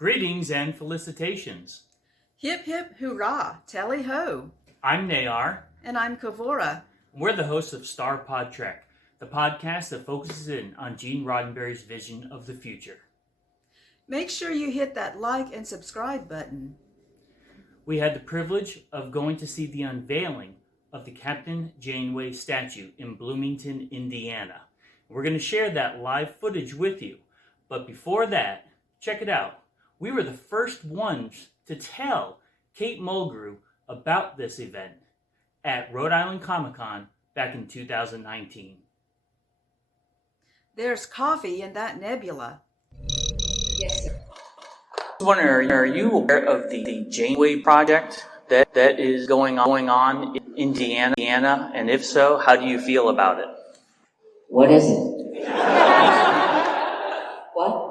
Greetings and felicitations. Hip hip hurrah, tally ho. I'm Nayar. And I'm Kavora. We're the hosts of StarPodTrek, the podcast that focuses in on Gene Roddenberry's vision of the future. Make sure you hit that like and subscribe button. We had the privilege of going to see the unveiling of the Captain Janeway statue in Bloomington, Indiana. We're going to share that live footage with you. But before that, check it out. We were the first ones to tell Kate Mulgrew about this event at Rhode Island Comic-Con back in 2019. There's coffee in that nebula. Yes, sir. I was wondering, are you aware of the Janeway project that is going on in Indiana? And if so, how do you feel about it? What is it? What?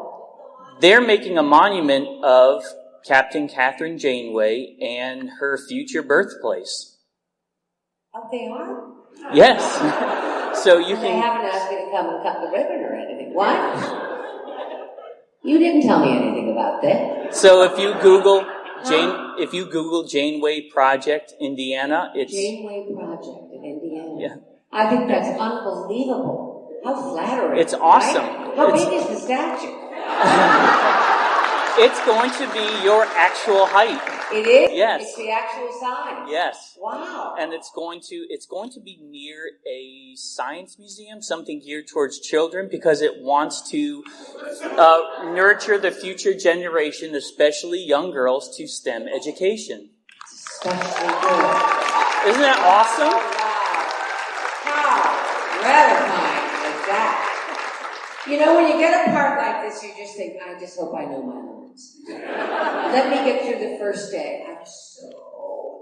They're making a monument of Captain Catherine Janeway and her future birthplace. Oh, they are? Yes. So you They can... haven't asked me to come and cut the ribbon or anything. What? You didn't tell me anything about that. So if you Google Janeway Project Indiana, it's... Janeway Project in Indiana. Yeah. I think that's unbelievable. How flattering. It's awesome. Right? How big is the statue? It's going to be your actual height. It is? Yes. It's the actual size. Yes. Wow. And it's going to be near a science museum, something geared towards children, because it wants to nurture the future generation, especially young girls, to STEM education. Especially good. Isn't that awesome? How gratifying is that? You know, when you get a part like this, you just think, I just hope I know my lines. Let me get through the first day. I'm so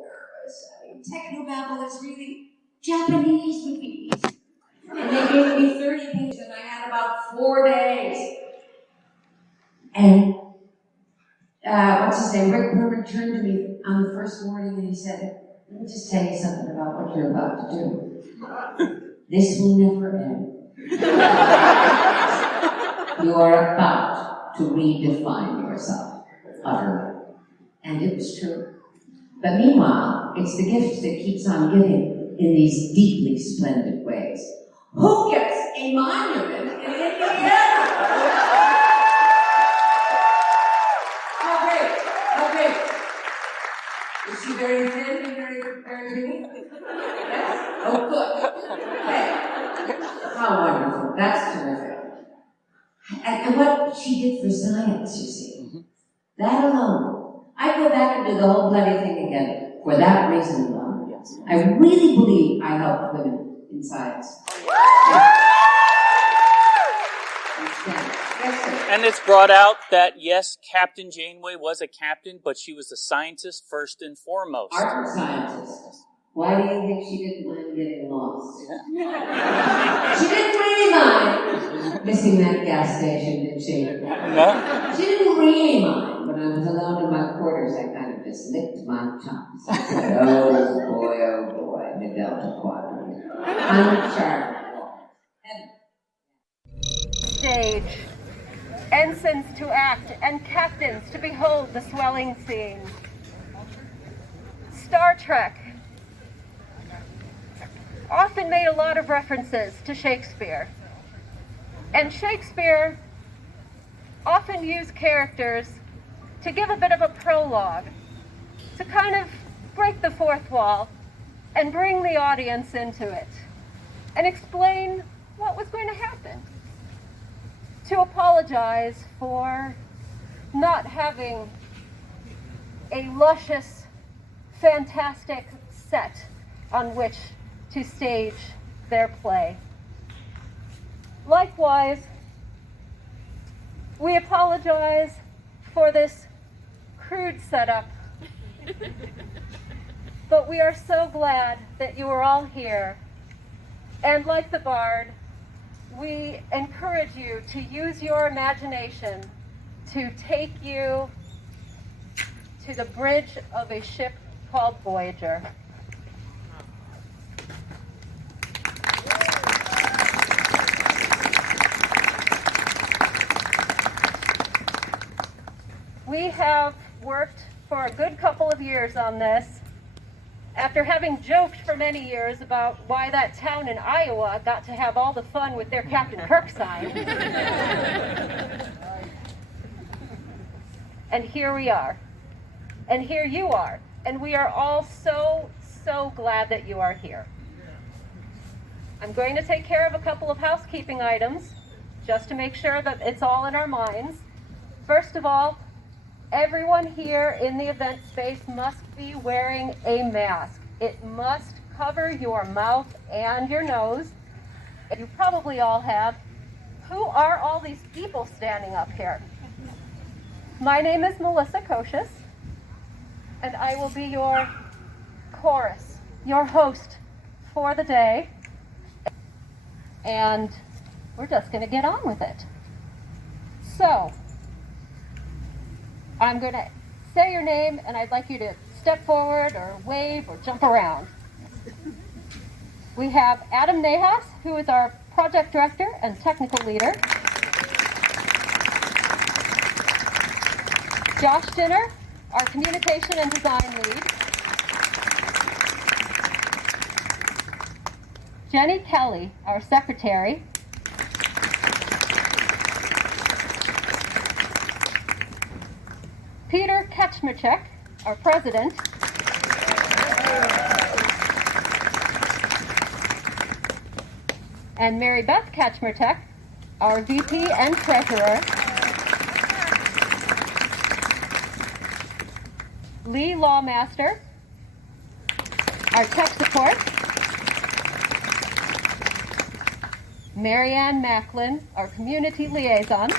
nervous. I mean, technobabble is really Japanese would be easy. And they gave me 30 pages, and I had about 4 days. And, what's his name? Rick Berman turned to me on the first morning, and he said, let me just tell you something about what you're about to do. This will never end. You are about to redefine yourself, utterly. And it was true. But meanwhile, it's the gift that keeps on giving in these deeply splendid ways. Who gets a monument in Indiana? How great! How great! Is she very thin and very pretty? Yes? Oh, good. Okay. How wonderful. That's terrific. And what she did for science, you see. Mm-hmm. That alone. I go back and do the whole bloody thing again for that reason alone. Yes. I really believe I helped women in science. Yes, sir. And it's brought out that, yes, Captain Janeway was a captain, but she was a scientist first and foremost. Art scientist. Why do you think she didn't mind getting lost? She didn't really mind missing that gas station, did she? No? She didn't really mind. When I was alone in my quarters, I kind of just licked my chops. I said, oh boy, the Delta Quadrant. Uncharted. Stage, ensigns to act, and captains to behold the swelling scene. Star Trek often made a lot of references to Shakespeare. And Shakespeare often used characters to give a bit of a prologue, to kind of break the fourth wall and bring the audience into it, and explain what was going to happen. To apologize for not having a luscious, fantastic set on which to stage their play. Likewise, we apologize for this crude setup, but we are so glad that you are all here. And like the Bard, we encourage you to use your imagination to take you to the bridge of a ship called Voyager. We have worked for a good couple of years on this. After having joked for many years about why that town in Iowa got to have all the fun with their Captain Kirk sign. And here we are. And here you are. And we are all so glad that you are here. I'm going to take care of a couple of housekeeping items just to make sure that it's all in our minds. First of all, everyone here in the event space must be wearing a mask. It must cover your mouth and your nose. You probably all have. Who are all these people standing up here? My name is Melissa Kocius, and I will be your chorus, your host for the day. And we're just going to get on with it. So, I'm going to say your name, and I'd like you to step forward or wave or jump around. We have Adam Nahas, who is our project director and technical leader. Josh Dinner, our communication and design lead. Jenny Kelly, our secretary. Peter Kachmachek, our president. And Mary Beth Kachmachek, our VP and treasurer. Lee Lawmaster, our tech support. Marianne Macklin, our community liaison.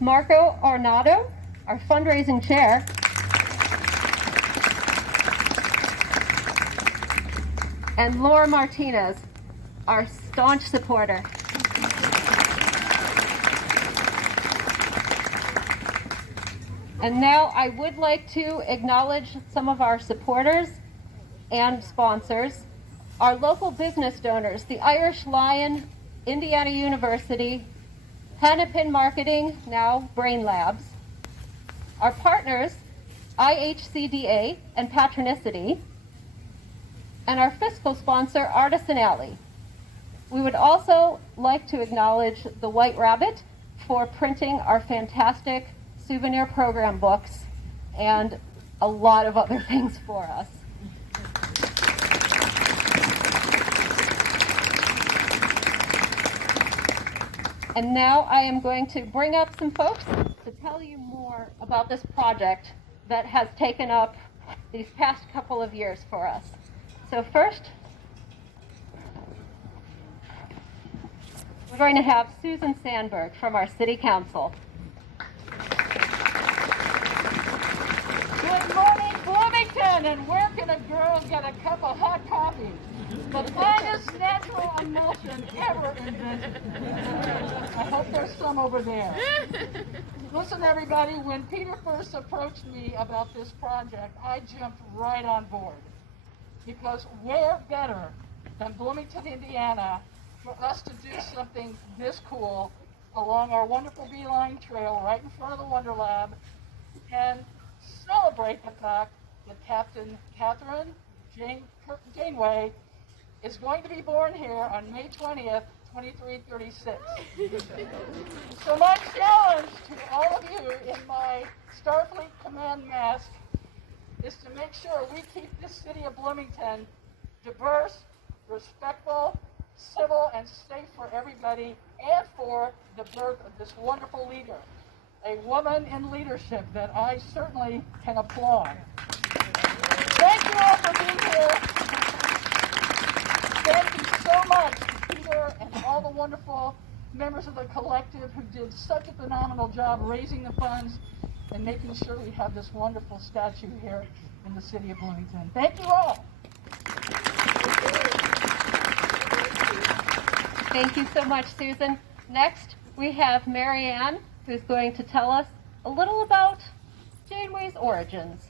Marco Arnado, our fundraising chair. And Laura Martinez, our staunch supporter. And now I would like to acknowledge some of our supporters and sponsors. Our local business donors, the Irish Lion, Indiana University, Hennepin Marketing, now Brain Labs. Our partners, IHCDA and Patronicity. And our fiscal sponsor, Artisan Alley. We would also like to acknowledge the White Rabbit for printing our fantastic souvenir program books and a lot of other things for us. And now I am going to bring up some folks to tell you more about this project that has taken up these past couple of years for us. So first, we're going to have Susan Sandberg from our City Council. Good morning, Bloomington, and where can a girl get a cup of hot coffee? The finest natural emulsion ever invented. I hope there's some over there. Listen, everybody, when Peter first approached me about this project, I jumped right on board. Because where better than Bloomington, Indiana, for us to do something this cool along our wonderful Beeline Trail right in front of the Wonder Lab and celebrate the fact that Captain Catherine Janeway is going to be born here on May 20th, 2336. So my challenge to all of you in my Starfleet Command mask is to make sure we keep this city of Bloomington diverse, respectful, civil, and safe for everybody, and for the birth of this wonderful leader, a woman in leadership that I certainly can applaud. Thank you all for being here. Thank you so much, Peter, and all the wonderful members of the collective who did such a phenomenal job raising the funds and making sure we have this wonderful statue here in the city of Bloomington. Thank you all. Thank you so much, Susan. Next, we have Marianne, who's going to tell us a little about Janeway's origins.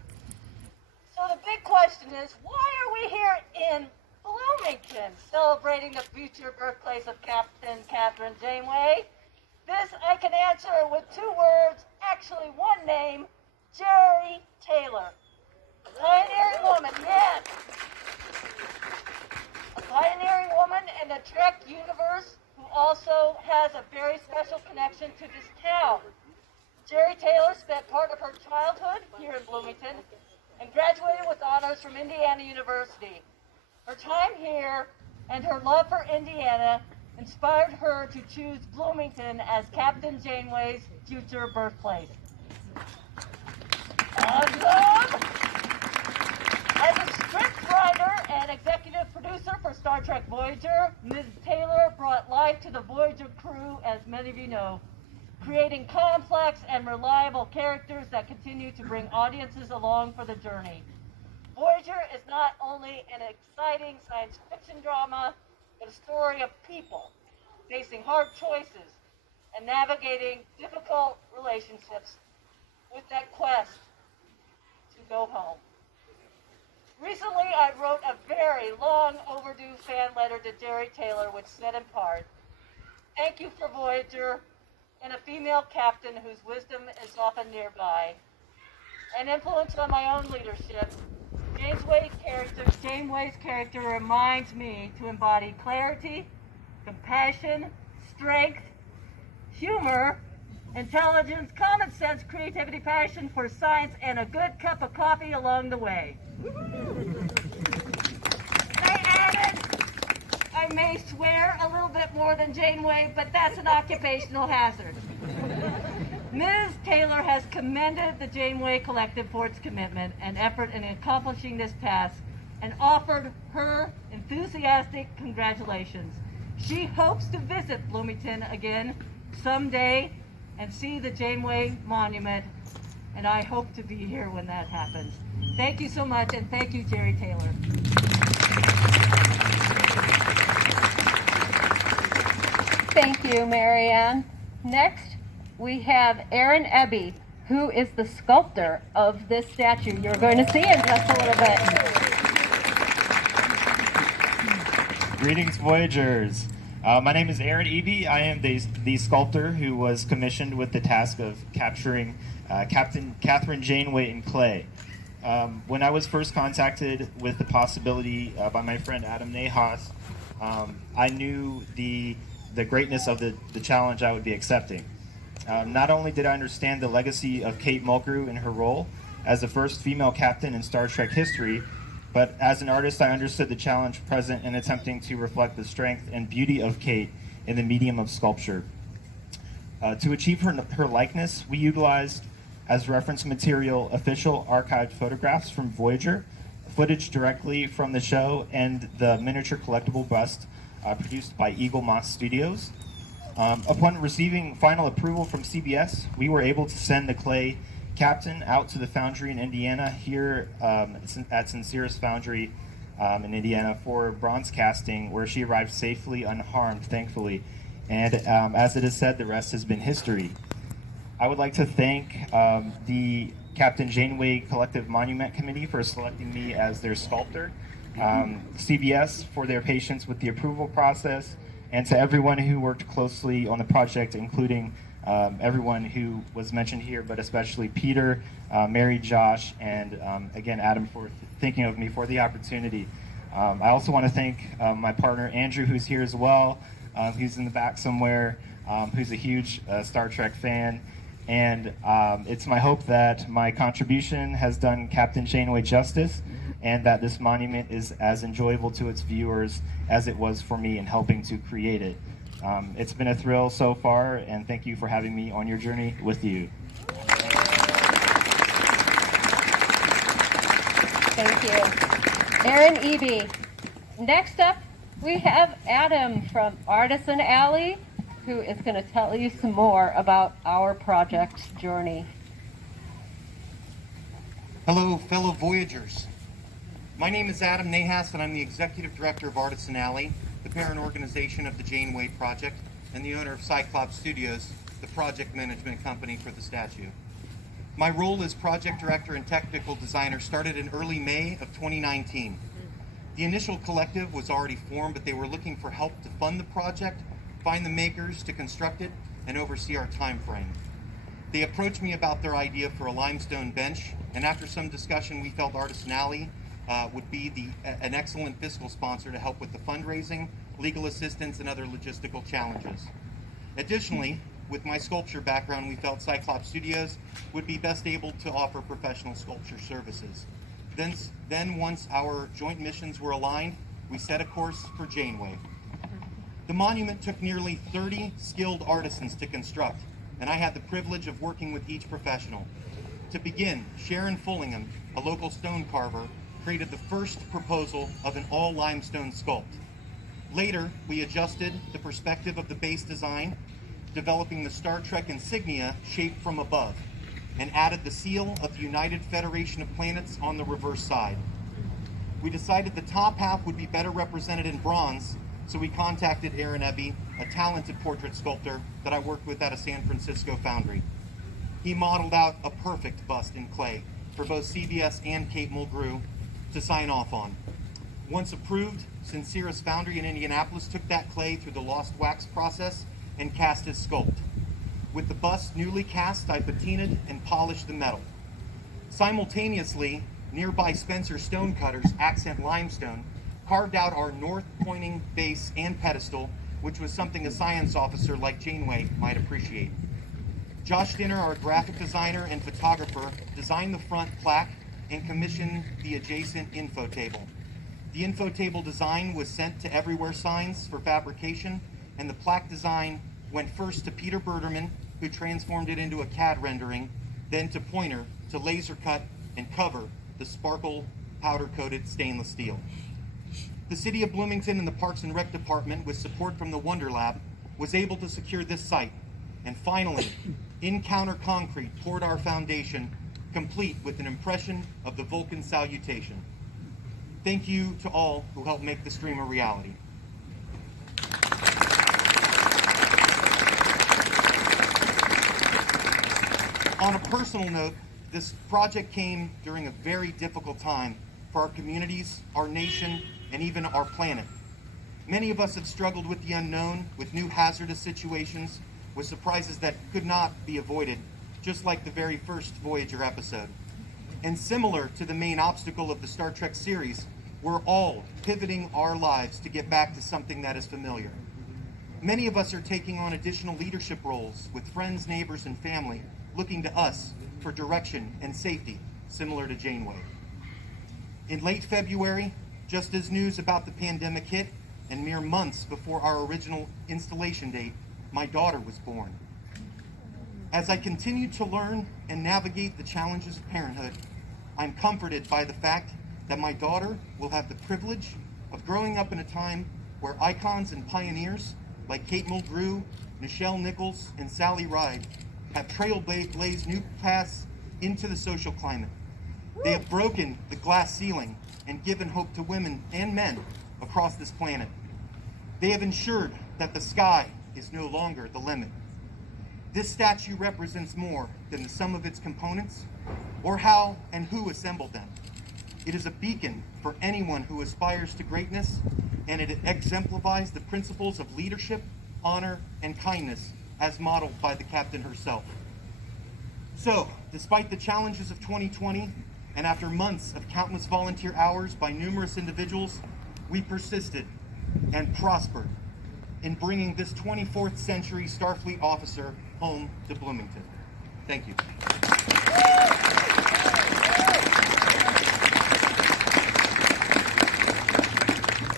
So the big question is, why are we here in Bloomington celebrating the future birthplace of Captain Catherine Janeway? This I can answer with 2 words, actually 1 name, Jerry Taylor. A pioneering woman, yes. A pioneering woman in the Trek universe who also has a very special connection to this town. Jerry Taylor spent part of her childhood here in Bloomington and graduated with honors from Indiana University. Her time here and her love for Indiana inspired her to choose Bloomington as Captain Janeway's future birthplace. Awesome! As a scriptwriter and executive producer for Star Trek Voyager, Ms. Taylor brought life to the Voyager crew, as many of you know, creating complex and reliable characters that continue to bring audiences along for the journey. Voyager is not only an exciting science fiction drama, but a story of people facing hard choices and navigating difficult relationships with that quest to go home. Recently, I wrote a very long overdue fan letter to Jerry Taylor, which said in part, "Thank you for Voyager and a female captain whose wisdom is often nearby. An influence on my own leadership, Janeway's character reminds me to embody clarity, compassion, strength, humor, intelligence, common sense, creativity, passion for science, and a good cup of coffee along the way." I added, I may swear a little bit more than Janeway, but that's an occupational hazard. Ms. Taylor has commended the Janeway Collective for its commitment and effort in accomplishing this task and offered her enthusiastic congratulations. She hopes to visit Bloomington again someday and see the Janeway Monument, and I hope to be here when that happens. Thank you so much, and thank you, Jerry Taylor. Thank you, Marianne. Next, we have Aaron Ebby, who is the sculptor of this statue. You're going to see in just a little bit. Greetings, Voyagers. My name is Aaron Eby. I am the sculptor who was commissioned with the task of capturing Captain Catherine Janeway in clay. When I was first contacted with the possibility by my friend Adam Nahas, I knew the greatness of the challenge I would be accepting. Not only did I understand the legacy of Kate Mulgrew in her role as the first female captain in Star Trek history, but as an artist I understood the challenge present in attempting to reflect the strength and beauty of Kate in the medium of sculpture. To achieve her likeness, we utilized as reference material official archived photographs from Voyager, footage directly from the show, and the miniature collectible bust produced by Eagle Moss Studios. Upon receiving final approval from CBS, we were able to send the clay captain out to the foundry in Indiana here at Sincere's Foundry in Indiana for bronze casting, where she arrived safely unharmed, thankfully. And as it is said, the rest has been history. I would like to thank the Captain Janeway Collective Monument Committee for selecting me as their sculptor, CBS for their patience with the approval process, and to everyone who worked closely on the project, including everyone who was mentioned here, but especially Peter, Mary, Josh, and again, Adam for thinking of me for the opportunity. I also want to thank my partner, Andrew, who's here as well, who's in the back somewhere, who's a huge Star Trek fan. And it's my hope that my contribution has done Captain Janeway justice, and that this monument is as enjoyable to its viewers as it was for me in helping to create it. It's been a thrill so far, and thank you for having me on your journey with you. Thank you. Aaron Eby. Next up, we have Adam from Artisan Alley, who is going to tell you some more about our project's journey. Hello, fellow Voyagers. My name is Adam Nahas, and I'm the Executive Director of Artisan Alley, the parent organization of the Janeway Project, and the owner of Cyclops Studios, the project management company for the statue. My role as project director and technical designer started in early May of 2019. The initial collective was already formed, but they were looking for help to fund the project, find the makers to construct it, and oversee our time frame. They approached me about their idea for a limestone bench, and after some discussion, we felt Artisan Alley would be an excellent fiscal sponsor to help with the fundraising, legal assistance, and other logistical challenges. Additionally, with my sculpture background, we felt Cyclops Studios would be best able to offer professional sculpture services. Then once our joint missions were aligned, we set a course for Janeway. The monument took nearly 30 skilled artisans to construct, and I had the privilege of working with each professional. To begin, Sharon Fullingham, a local stone carver, created the first proposal of an all-limestone sculpt. Later, we adjusted the perspective of the base design, developing the Star Trek insignia shaped from above, and added the seal of the United Federation of Planets on the reverse side. We decided the top half would be better represented in bronze, so we contacted Aaron Ebby, a talented portrait sculptor that I worked with at a San Francisco foundry. He modeled out a perfect bust in clay for both CBS and Kate Mulgrew to sign off on. Once approved, Sincera's foundry in Indianapolis took that clay through the lost wax process and cast his sculpt. With the bust newly cast, I patinaed and polished the metal. Simultaneously, nearby Spencer Stonecutters Accent Limestone carved out our north-pointing base and pedestal, which was something a science officer like Janeway might appreciate. Josh Dinner, our graphic designer and photographer, designed the front plaque and commissioned the adjacent info table. The info table design was sent to Everywhere Signs for fabrication, and the plaque design went first to Peter Berderman, who transformed it into a CAD rendering, then to Pointer to laser cut and cover the sparkle powder-coated stainless steel. The City of Bloomington and the Parks and Rec Department, with support from the Wonder Lab, was able to secure this site, and finally, in-counter concrete poured our foundation, complete with an impression of the Vulcan salutation. Thank you to all who helped make this dream a reality. On a personal note, this project came during a very difficult time for our communities, our nation, and even our planet. Many of us have struggled with the unknown, with new hazardous situations, with surprises that could not be avoided, just like the very first Voyager episode. And similar to the main obstacle of the Star Trek series, we're all pivoting our lives to get back to something that is familiar. Many of us are taking on additional leadership roles with friends, neighbors, and family, looking to us for direction and safety, similar to Janeway. In late February, just as news about the pandemic hit, and mere months before our original installation date, my daughter was born. As I continue to learn and navigate the challenges of parenthood, I'm comforted by the fact that my daughter will have the privilege of growing up in a time where icons and pioneers like Kate Mulgrew, Nichelle Nichols, and Sally Ride have trailblazed new paths into the social climate. They have broken the glass ceiling and given hope to women and men across this planet. They have ensured that the sky is no longer the limit. This statue represents more than the sum of its components or how and who assembled them. It is a beacon for anyone who aspires to greatness, and it exemplifies the principles of leadership, honor, and kindness as modeled by the captain herself. So, despite the challenges of 2020, and after months of countless volunteer hours by numerous individuals, we persisted and prospered in bringing this 24th century Starfleet officer home to Bloomington. Thank you.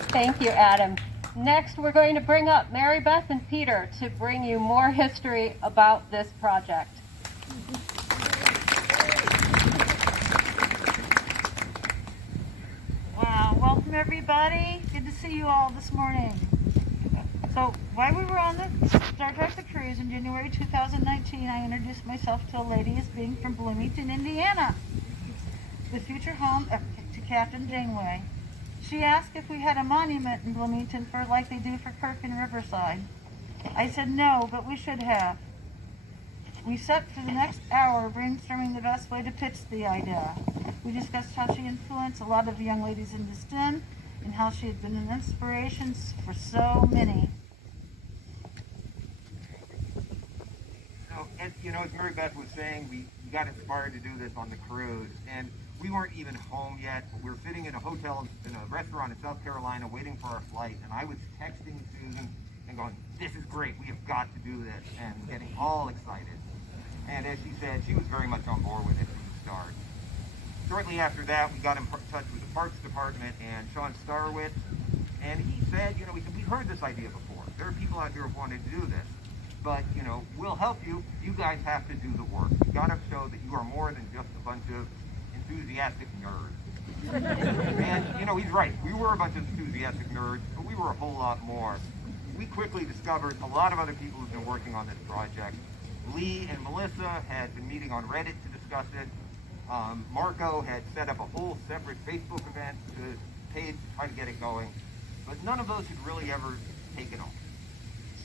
Thank you, Adam. Next, we're going to bring up Mary Beth and Peter to bring you more history about this project. Wow, welcome everybody. Good to see you all this morning. So, while we were on the Star Trek The Cruise in January 2019, I introduced myself to a lady as being from Bloomington, Indiana, the future home to Captain Janeway. She asked if we had a monument in Bloomington for like they do for Kirk and Riverside. I said no, but we should have. We sat for the next hour brainstorming the best way to pitch the idea. We discussed how she influenced a lot of the young ladies into STEM and how she had been an inspiration for so many. as Mary Beth was saying, we got inspired to do this on the cruise, and we weren't even home yet. We were sitting in a hotel, in a restaurant in South Carolina, waiting for our flight, and I was texting Susan and going, "This is great, we have got to do this," and getting all excited. And as she said, she was very much on board with it from the start. Shortly after that, we got in touch with the Parks Department and Sean Starwitz, and he said, we've heard this idea before. There are people out here who wanted to do this. But, we'll help you. You guys have to do the work. You've got to show that you are more than just a bunch of enthusiastic nerds. And, he's right. We were a bunch of enthusiastic nerds, but we were a whole lot more. We quickly discovered a lot of other people who've been working on this project. Lee and Melissa had been meeting on Reddit to discuss it. Marco had set up a whole separate Facebook event to try to get it going. But none of those had really ever taken off.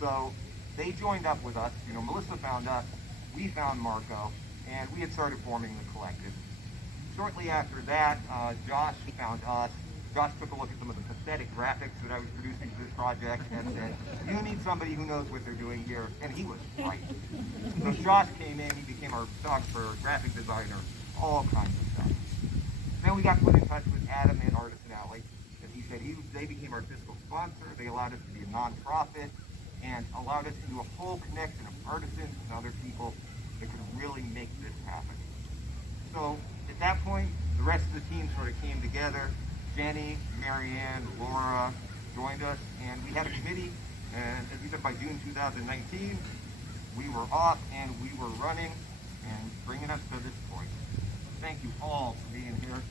So they joined up with us. Melissa found us, we found Marco, and we had started forming the collective. Shortly after that, Josh found us. Josh took a look at some of the pathetic graphics that I was producing for this project and said, "You need somebody who knows what they're doing here," and he was right. So Josh came in, he became our photographer, graphic designer, all kinds of stuff. Then we got put in touch with Adam and Artisan Alley, and he said they became our fiscal sponsor. They allowed us to be a nonprofit and allowed us into a whole connection of artisans and other people that could really make this happen. So at that point, the rest of the team sort of came together. Jenny, Marianne, Laura joined us, and we had a committee, and as we said, by June 2019, we were off and we were running and bringing us to this point. Thank you all for being here.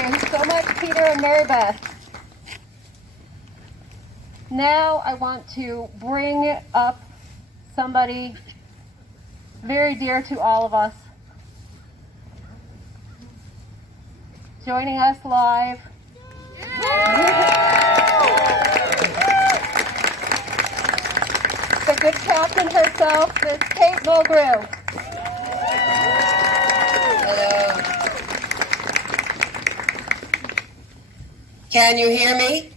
Thank you so much, Peter and Mary Beth. Now I want to bring up somebody very dear to all of us. Joining us live. The good captain herself, Miss Kate Mulgrew. Hello. Can you hear me?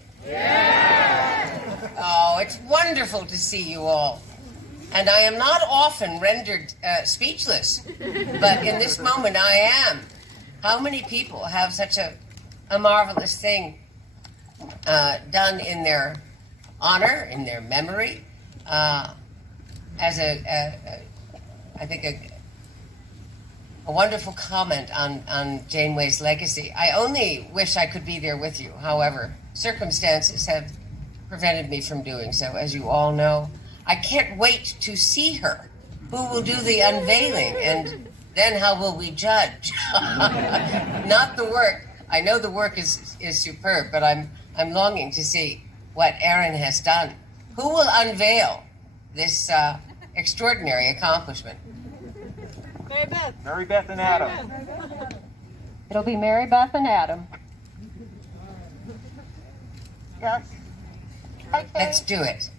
Oh, it's wonderful to see you all. And I am not often rendered speechless, but in this moment I am. How many people have such a marvelous thing done in their honor, in their memory, as I think a wonderful comment on Janeway's legacy. I only wish I could be there with you. However, circumstances have prevented me from doing so, as you all know. I can't wait to see her. Who will do the unveiling, and then how will we judge? Not the work. I know the work is superb, but I'm longing to see what Erin has done. Who will unveil this extraordinary accomplishment? Mary Beth and Adam. It'll be Mary Beth and Adam. Yes. Let's do it.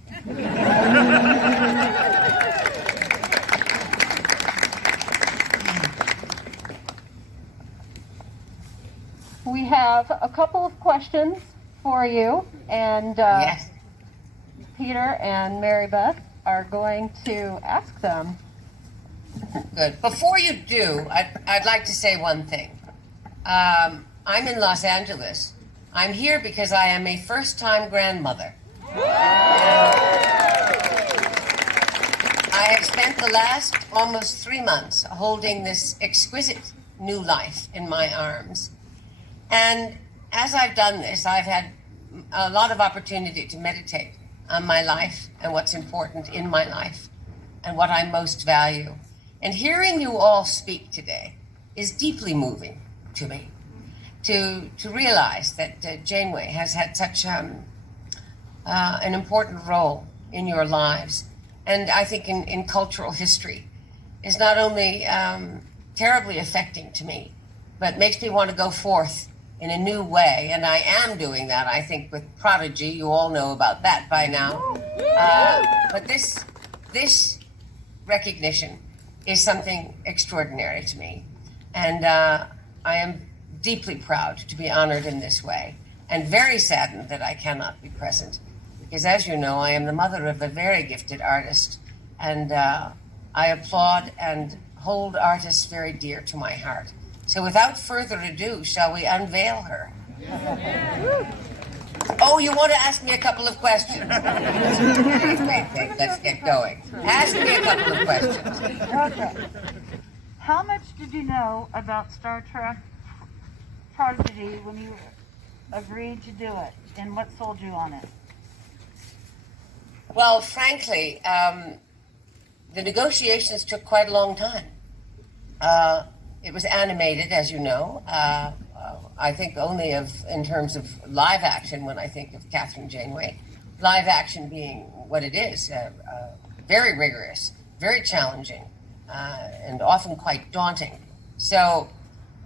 We have a couple of questions for you, and Yes. Peter and Mary Beth are going to ask them. Good. Before you do, I'd like to say one thing. I'm in Los Angeles. I'm here because I am a first-time grandmother. I have spent the last almost 3 months holding this exquisite new life in my arms. And as I've done this, I've had a lot of opportunity to meditate on my life and what's important in my life and what I most value. And hearing you all speak today is deeply moving to me. To realize that Janeway has had such an important role in your lives, and I think in cultural history, is not only terribly affecting to me, but makes me want to go forth in a new way, and I am doing that, I think, with Prodigy. You all know about that by now. But this recognition is something extraordinary to me, and I am deeply proud to be honored in this way, and very saddened that I cannot be present because as you know, I am the mother of a very gifted artist, and I applaud and hold artists very dear to my heart. So without further ado, shall we unveil her? Oh, you want to ask me a couple of questions? Wait, let's get going. Ask me a couple of questions. Okay. How much did you know about Star Trek Prodigy when you agreed to do it, and what sold you on it? Well, frankly, the negotiations took quite a long time. It was animated, as you know. I think only in terms of live action when I think of Catherine Janeway. Live action being what it is, very rigorous, very challenging, and often quite daunting. So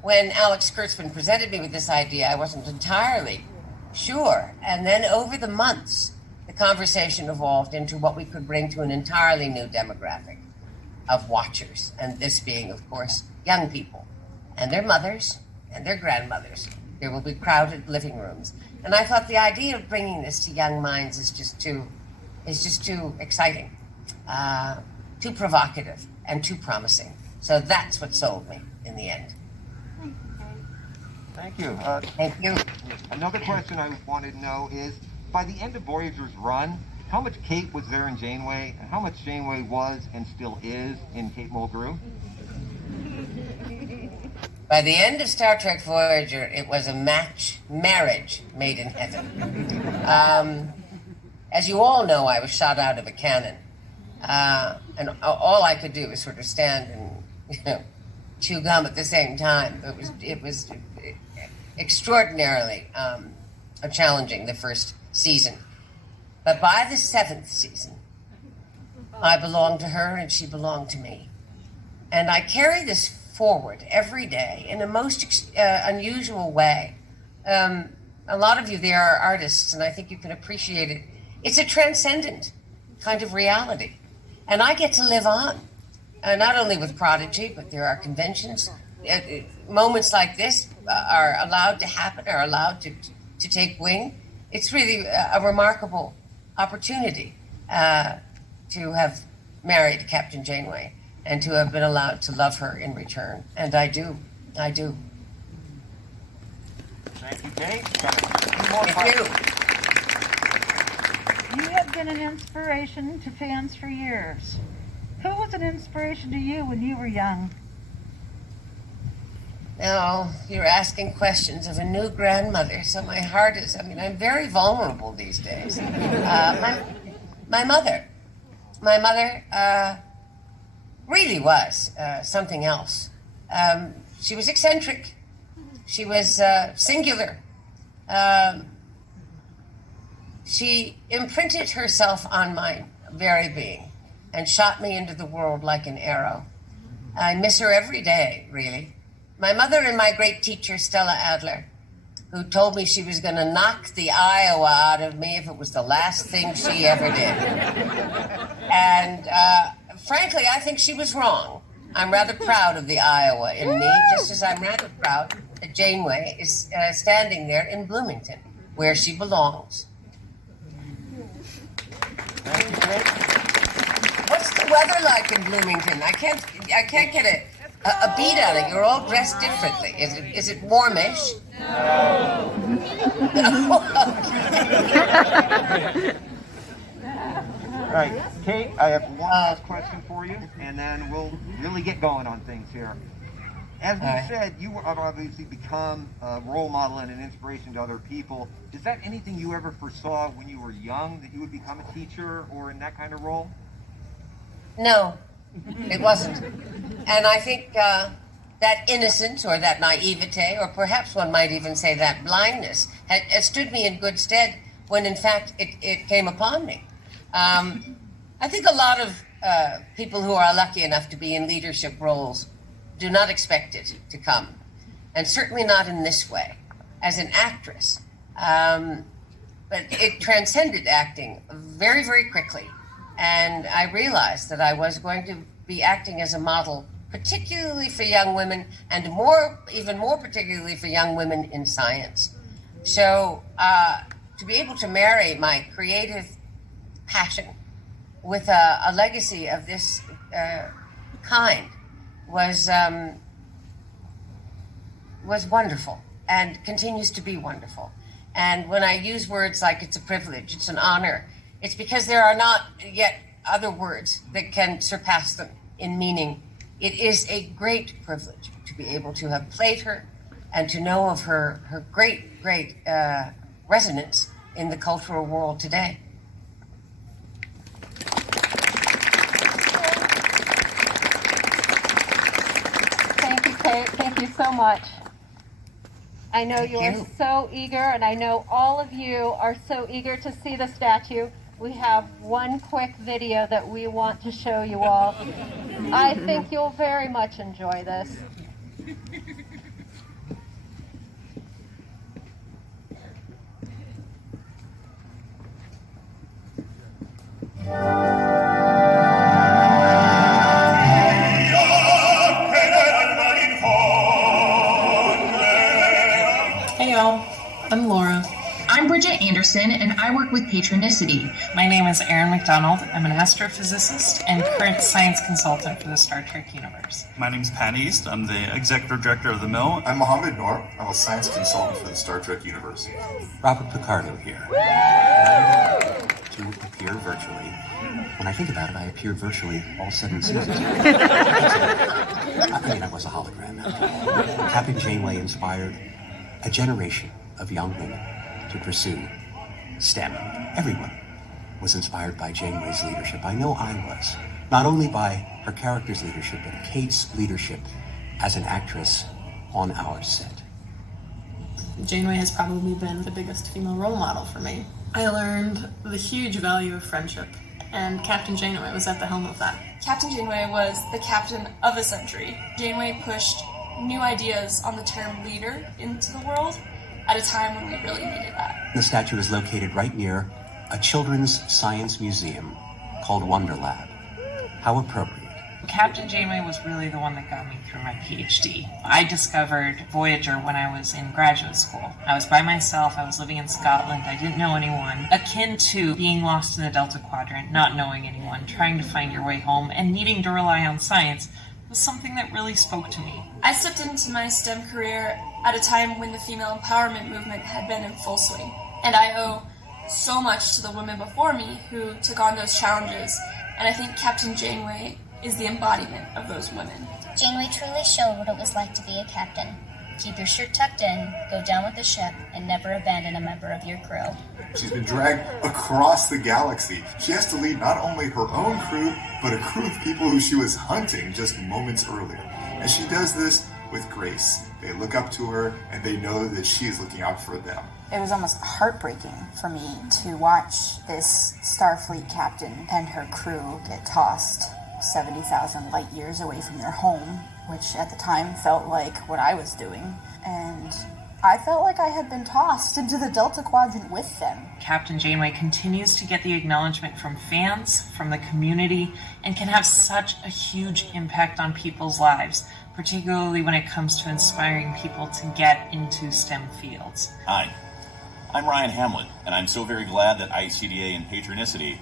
when Alex Kurtzman presented me with this idea, I wasn't entirely sure. And then over the months, the conversation evolved into what we could bring to an entirely new demographic of watchers. And this being, of course, young people and their mothers and their grandmothers. There will be crowded living rooms. And I thought the idea of bringing this to young minds is just too exciting, too provocative, and too promising. So that's what sold me in the end. Thank you. Thank you. Another question I wanted to know is, by the end of Voyager's run, how much Kate was there in Janeway, and how much Janeway was and still is in Kate Mulgrew? By the end of Star Trek Voyager, it was a marriage made in heaven. As you all know, I was shot out of a cannon. And all I could do was sort of stand and chew gum at the same time. It was extraordinarily challenging, the first season. But by the 7th season, I belonged to her and she belonged to me. And I carry this forward every day in a most unusual way. A lot of you there are artists, and I think you can appreciate it. It's a transcendent kind of reality. And I get to live on, not only with Prodigy, but there are conventions. Moments like this are allowed to happen, are allowed to take wing. It's really a remarkable opportunity to have married Captain Janeway and to have been allowed to love her in return. And I do. Thank you, Kate. Thank you. You have been an inspiration to fans for years. Who was an inspiration to you when you were young? Now, you're asking questions of a new grandmother, so my heart is, I'm very vulnerable these days. My mother really was something else. She was eccentric. She was singular. She imprinted herself on my very being and shot me into the world like an arrow. I miss her every day, really. My mother and my great teacher, Stella Adler, who told me she was going to knock the Iowa out of me if it was the last thing she ever did. And frankly, I think she was wrong. I'm rather proud of the Iowa in me, just as I'm rather proud that Janeway is standing there in Bloomington, where she belongs. Thank you, Kate. What's the weather like in Bloomington? I can't get a beat on it. You're all dressed differently. Is it warmish? No. All right, Kate, I have one last question for you, and then we'll really get going on things here. As we said, you have obviously become a role model and an inspiration to other people. Is that anything you ever foresaw when you were young, that you would become a teacher or in that kind of role? No, it wasn't. And I think that innocence or that naivete, or perhaps one might even say that blindness, had stood me in good stead when in fact it came upon me. I think a lot of people who are lucky enough to be in leadership roles do not expect it to come, and certainly not in this way, as an actress. But it transcended acting very, very quickly, and I realized that I was going to be acting as a model, particularly for young women, and even more particularly for young women in science. So to be able to marry my creative passion with a legacy of this kind was wonderful and continues to be wonderful. And when I use words like it's a privilege, it's an honor, it's because there are not yet other words that can surpass them in meaning. It is a great privilege to be able to have played her and to know of her great resonance in the cultural world today. Thank you, Kate. Thank you so much. I know you are so eager, and I know all of you are so eager to see the statue. We have one quick video that we want to show you all. I think you'll very much enjoy this. Hey y'all, I'm Laura. I'm Bridget Anderson, and I work with Patronicity. My name is Erin McDonald. I'm an astrophysicist and current science consultant for the Star Trek universe. My name is Pat East. I'm the executive director of the Mill. I'm Mohammed Noor. I'm a science consultant for the Star Trek universe. Robert Picardo here. To appear virtually. When I think about it, I appeared virtually all 7 seasons. I mean, I was a hologram. Captain Janeway inspired a generation of young women to pursue STEM. Everyone was inspired by Janeway's leadership. I know I was. Not only by her character's leadership, but Kate's leadership as an actress on our set. Janeway has probably been the biggest female role model for me. I learned the huge value of friendship, and Captain Janeway was at the helm of that. Captain Janeway was the captain of the century. Janeway pushed new ideas on the term leader into the world at a time when we really needed that. The statue is located right near a children's science museum called Wonder Lab. How appropriate. Captain Janeway was really the one that got me through my PhD. I discovered Voyager when I was in graduate school. I was by myself, I was living in Scotland, I didn't know anyone. Akin to being lost in the Delta Quadrant, not knowing anyone, trying to find your way home, and needing to rely on science was something that really spoke to me. I stepped into my STEM career at a time when the female empowerment movement had been in full swing. And I owe so much to the women before me who took on those challenges. And I think Captain Janeway is the embodiment of those women. Janeway truly showed what it was like to be a captain. Keep your shirt tucked in, go down with the ship, and never abandon a member of your crew. She's been dragged across the galaxy. She has to lead not only her own crew, but a crew of people who she was hunting just moments earlier. And she does this with grace. They look up to her, and they know that she is looking out for them. It was almost heartbreaking for me to watch this Starfleet captain and her crew get tossed 70,000 light years away from their home, which at the time felt like what I was doing. And I felt like I had been tossed into the Delta Quadrant with them. Captain Janeway continues to get the acknowledgement from fans, from the community, and can have such a huge impact on people's lives, particularly when it comes to inspiring people to get into STEM fields. Hi, I'm Ryan Hamlet, and I'm so very glad that ICDA and Patronicity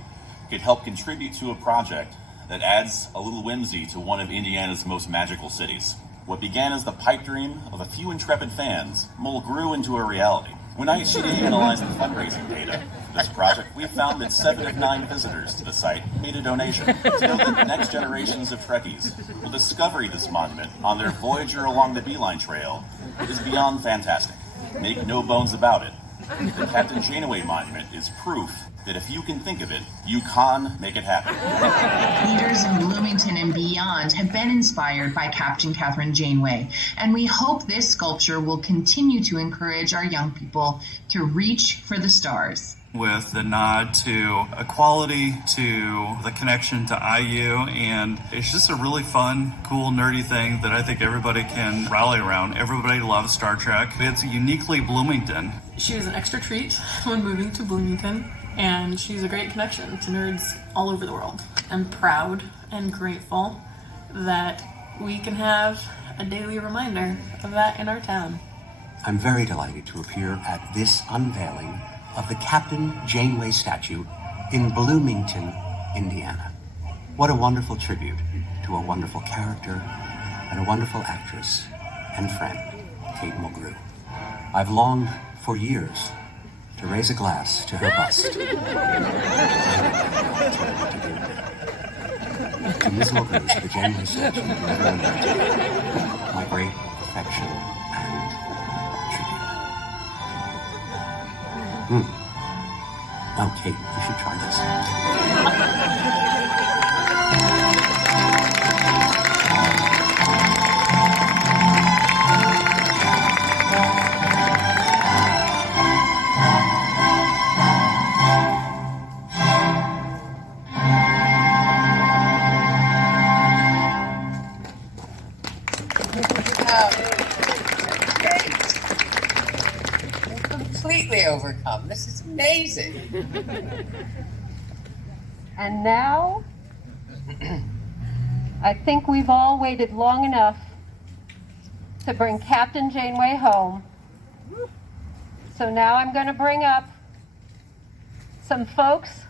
could help contribute to a project that adds a little whimsy to one of Indiana's most magical cities. What began as the pipe dream of a few intrepid fans grew into a reality. When ICDA analyzed the fundraising data for this project, we found that 7 of 9 visitors to the site made a donation to know that the next generations of Trekkies will discover this monument on their Voyager along the Beeline Trail is beyond fantastic. Make no bones about it. The Captain Janeway Monument is proof that if you can think of it, you can make it happen. Leaders in Bloomington and beyond have been inspired by Captain Catherine Janeway, and we hope this sculpture will continue to encourage our young people to reach for the stars. With the nod to equality, to the connection to IU, and it's just a really fun, cool, nerdy thing that I think everybody can rally around. Everybody loves Star Trek. It's uniquely Bloomington. She was an extra treat when moving to Bloomington, and she's a great connection to nerds all over the world. I'm proud and grateful that we can have a daily reminder of that in our town. I'm very delighted to appear at this unveiling of the Captain Janeway statue in Bloomington, Indiana. What a wonderful tribute to a wonderful character and a wonderful actress and friend, Kate Mulgrew. I've longed for years to raise a glass to her bust. To Ms. Mulgrew, to the Janeway statue, my great affection and tribute. Oh, Kate, you should try this. Completely overcome. This is amazing. And now, I think we've all waited long enough to bring Captain Janeway home. So now I'm going to bring up some folks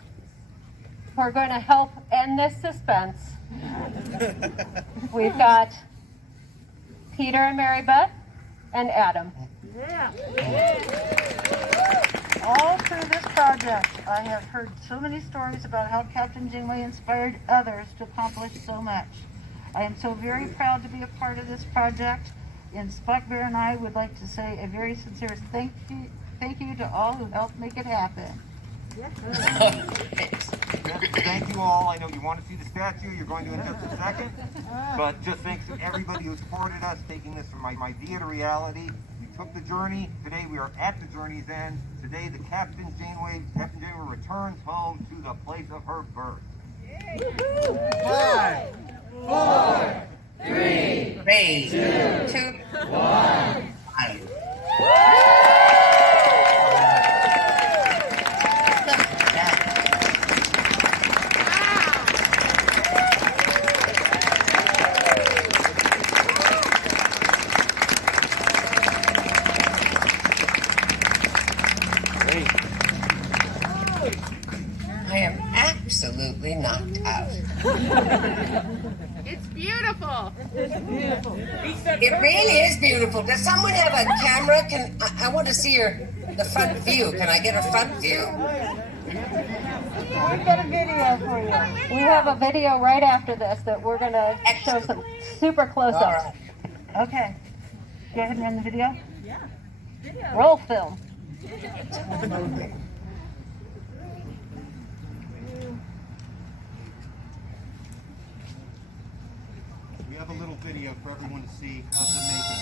who are going to help end this suspense. We've got Peter and Mary Beth and Adam. Yeah. All through this project, I have heard so many stories about how Captain Janeway inspired others to accomplish so much. I am so very proud to be a part of this project, and Spock Bear and I would like to say a very sincere thank you to all who helped make it happen. Thank you all. I know you want to see the statue. You're going to in just a second. But just thanks to everybody who supported us, taking this from my idea to reality. We took the journey. Today we are at the journey's end. Today the Captain Janeway returns home to the place of her birth. 5, 4, 3, 2, 1. I am absolutely knocked out. It's beautiful. It's beautiful. It really is beautiful. Does someone have a camera? I want to see the front view. Can I get a front view? We've got a video for you. We have a video right after this that we're going to show some super close-ups. Right. Okay. Go ahead and run the video. Yeah. Video. Roll film. We have a little video for everyone to see of the making.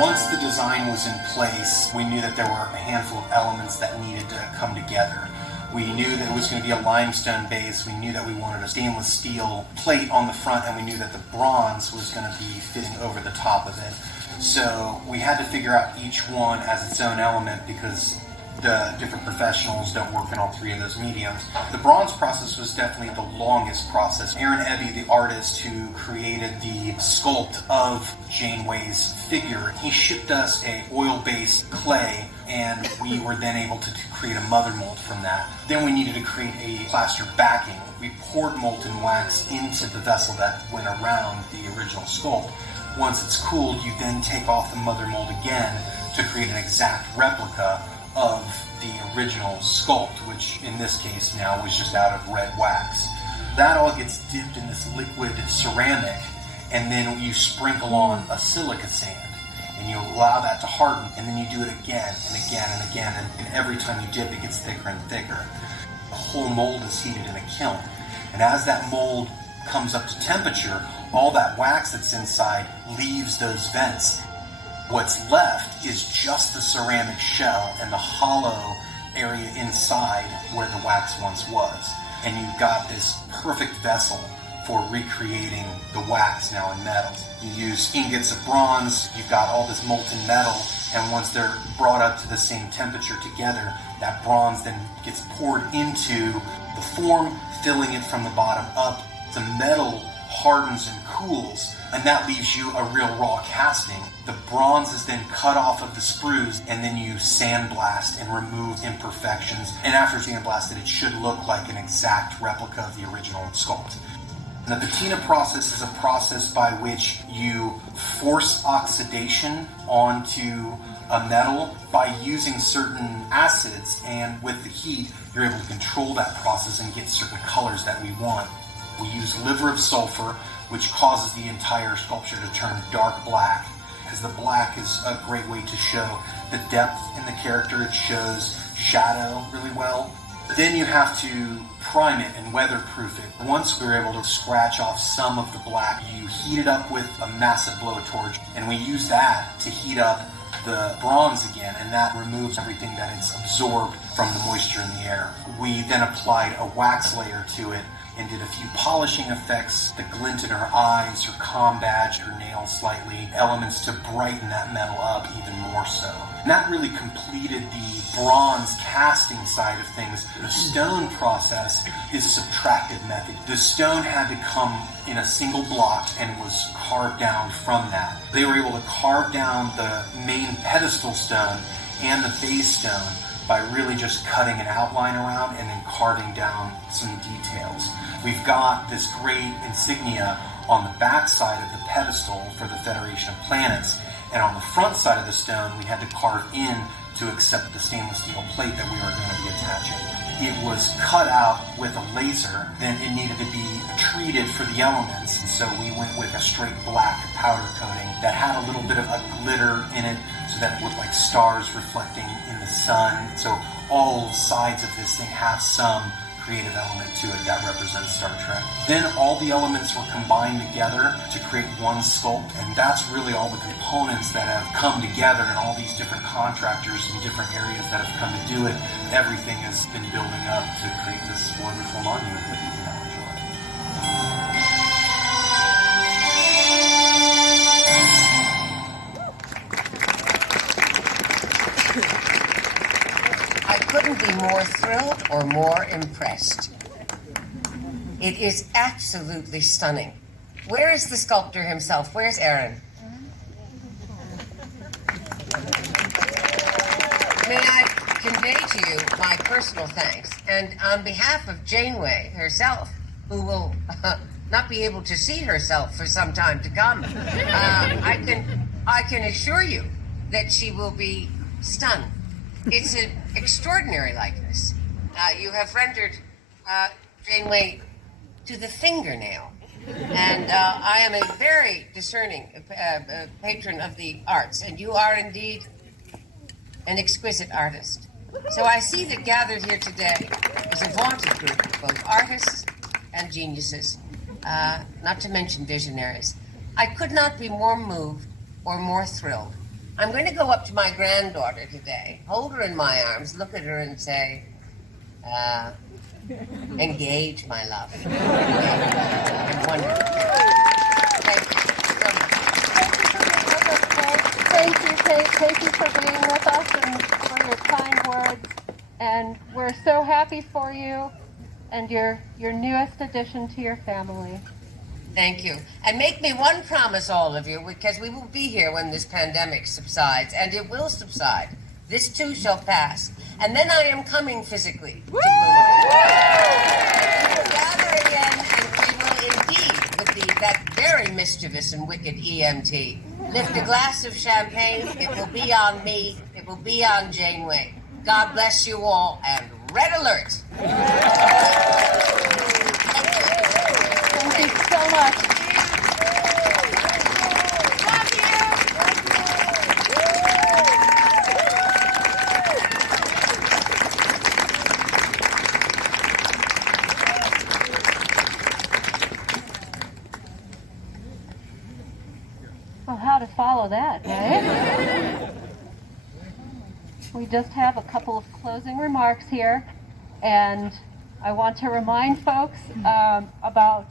Once the design was in place, we knew that there were a handful of elements that needed to come together. We knew that it was going to be a limestone base. We knew that we wanted a stainless steel plate on the front, and we knew that the bronze was going to be fitting over the top of it. So we had to figure out each one as its own element because the different professionals don't work in all three of those mediums. The bronze process was definitely the longest process. Aaron Ebby, the artist who created the sculpt of Janeway's figure, he shipped us a oil-based clay, and we were then able to create a mother mold from that. Then we needed to create a plaster backing. We poured molten wax into the vessel that went around the original sculpt. Once it's cooled, you then take off the mother mold again to create an exact replica of the original sculpt, which in this case now was just out of red wax. That all gets dipped in this liquid ceramic, and then you sprinkle on a silica sand, and you allow that to harden, and then you do it again and again and again, and every time you dip it gets thicker and thicker. The whole mold is heated in a kiln, and as that mold comes up to temperature, all that wax that's inside leaves those vents. What's left is just the ceramic shell and the hollow area inside where the wax once was. And you've got this perfect vessel for recreating the wax now in metals. You use ingots of bronze, you've got all this molten metal, and once they're brought up to the same temperature together, that bronze then gets poured into the form, filling it from the bottom up. The metal hardens and cools, and that leaves you a real raw casting. The bronze is then cut off of the sprues, and then you sandblast and remove imperfections. And after sandblasted, it should look like an exact replica of the original sculpt. The patina process is a process by which you force oxidation onto a metal by using certain acids, and with the heat, you're able to control that process and get certain colors that we want. We use liver of sulfur, which causes the entire sculpture to turn dark black, because the black is a great way to show the depth in the character. It shows shadow really well. Then you have to prime it and weatherproof it. Once we were able to scratch off some of the black, you heat it up with a massive blowtorch, and we use that to heat up the bronze again, and that removes everything that it's absorbed from the moisture in the air. We then applied a wax layer to it and did a few polishing effects, the glint in her eyes, her comm badge, her nails slightly, elements to brighten that metal up even more so. And that really completed the bronze casting side of things. The stone process is a subtractive method. The stone had to come in a single block and was carved down from that. They were able to carve down the main pedestal stone and the base stone by really just cutting an outline around and then carving down some details. We've got this great insignia on the back side of the pedestal for the Federation of Planets, and on the front side of the stone we had to carve in to accept the stainless steel plate that we were going to be attaching. It was cut out with a laser, then it needed to be treated for the elements, and so we went with a straight black powder coating that had a little bit of a glitter in it so that it looked like stars reflecting in the sun. So all sides of this thing have some creative element to it that represents Star Trek. Then all the elements were combined together to create one sculpt, and that's really all the components that have come together, and all these different contractors in different areas that have come to do it. Everything has been building up to create this wonderful monument that you can now enjoy. I couldn't be more thrilled or more impressed. It is absolutely stunning. Where is the sculptor himself? Where's Aaron? May I convey to you my personal thanks, and on behalf of Janeway herself, who will not be able to see herself for some time to come, I can assure you that she will be stunned. It's an extraordinary likeness. You have rendered Janeway to the fingernail. And I am a very discerning patron of the arts, and you are indeed an exquisite artist. So I see that gathered here today is a vaunted group of both artists and geniuses, not to mention visionaries. I could not be more moved or more thrilled. I'm going to go up to my granddaughter today, hold her in my arms, look at her and say, engage, my love. And wonder. Thank you so much. Thank you, Kate. Thank you for being with us and for your kind words. And we're so happy for you and your newest addition to your family. Thank you. And make me one promise, all of you, because we will be here when this pandemic subsides, and it will subside. This too shall pass. And then I am coming physically to Bloomington. We will gather again, and we will indeed, with that very mischievous and wicked EMT, lift a glass of champagne. It will be on me. It will be on Janeway. God bless you all, and red alert. Thank you so much. Well, how to follow that, eh? we just have a couple of closing remarks here, and I want to remind folks about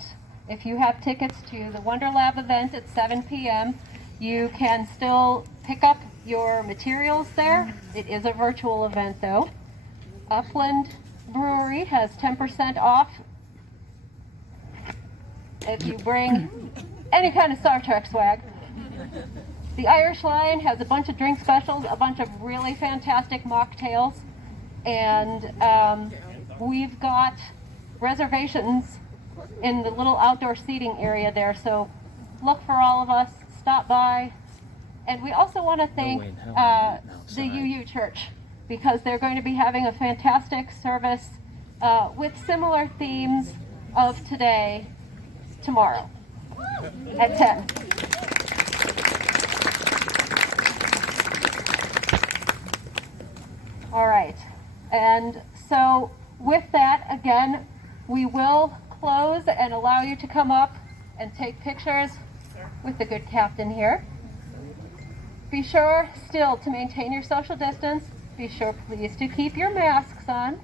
if you have tickets to the Wonder Lab event at 7 p.m., you can still pick up your materials there. It is a virtual event, though. Upland Brewery has 10% off if you bring any kind of Star Trek swag. The Irish Lion has a bunch of drink specials, a bunch of really fantastic mocktails, and we've got reservations in the little outdoor seating area there, so look for all of us, stop by. And we also want to thank the UU Church, because they're going to be having a fantastic service with similar themes of today, tomorrow at 10. All right, and so with that, again, we will close and allow you to come up and take pictures with the good captain here. Be sure still to maintain your social distance. Be sure, please, to keep your masks on.